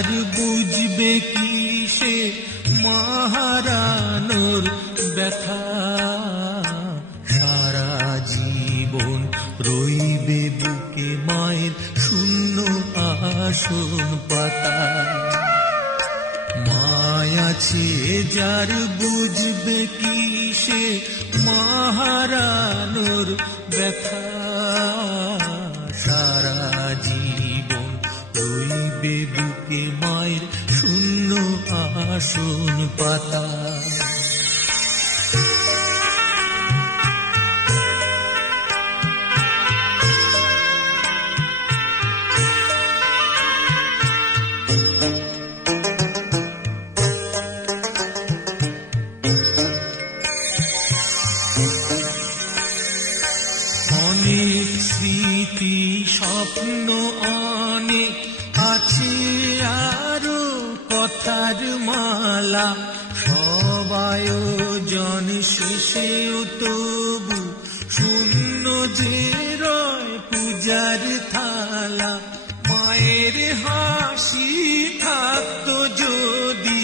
যার বুঝবে কি সে মহারানোর ব্যথা, সারা জীবন রইবে বুকে মায়ের শূন্য আসন পাতা। মায়াছে যার বুঝবে কি সে মহারানোর ব্যথা, সারা জীবন রইবে বুকে মায়ের শূন্য আসন পাতা। অনেক স্মৃতি স্বপ্ন অনেক আছে আরো কথার মালা, সব আয়োজন শেষেও তবু শূন্য যে রয় পূজার থালা। মায়ের হাসি থাকতো যদি,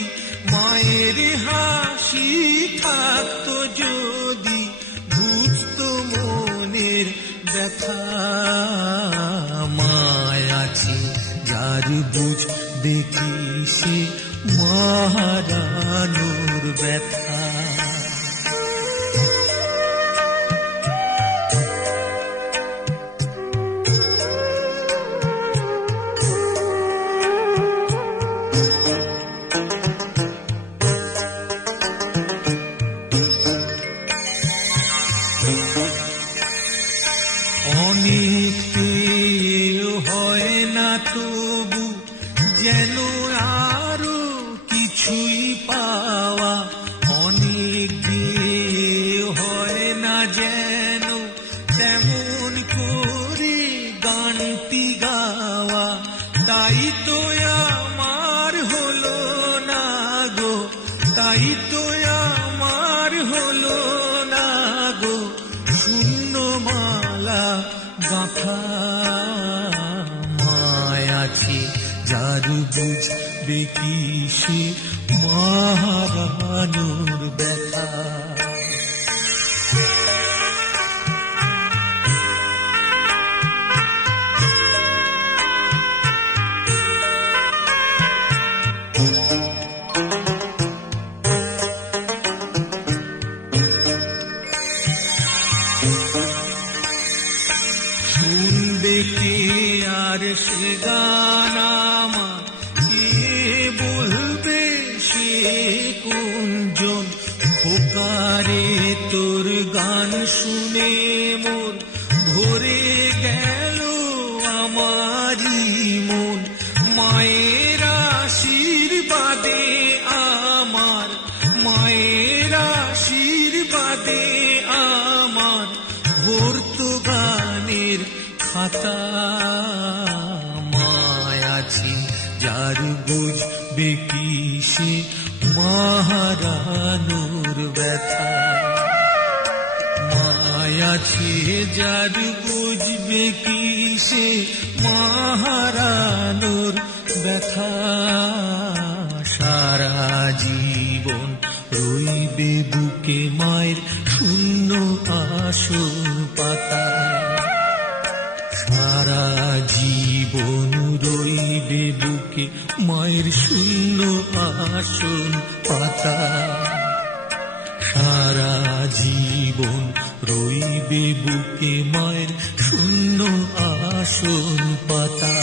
মায়ের হাসি থাকতো যদি, বুঝতো মনের ব্যথা। মায়াছে যার বুঝবে কি সে মহারানোর ব্যথা। অনেক পেয়েও হয় না তবু যেন আরো কিছুই পাওয়া, অনেক পেয়েও হয় না যেন তেমন করে গানটি গাওয়া। তাই তো আমার হলো না গো, তাই তো আমার হলো না গো শূন্য মালা গাঁথা। মায়াছে যার বুঝবে কি সে মহারানোর ব্যথা। শুনবে কে আর সে গান আমার, কে বলবে সে কুঞ্জন। খোকারে তোর গান শুনে মোর ভরে গেল আমারি মন। মায়ের আশীর্বাদে আমার, মায়ের আশীর্বাদে আমার ভরতো গানের খাতা। মায়াছে যার বুঝবে কি সে মহারানোর ব্যথা। মায়াছে যার বুঝবে কি সে মহারানোর ব্যথা, সারা জীবন রইবে বুকে মায়ের শূন্য আসন পাতা। সারা জীবন রইবে বুকে মায়ের শূন্য আসন পাতা। সারা জীবন রইবে বুকে মায়ের শূন্য আসন পাতা।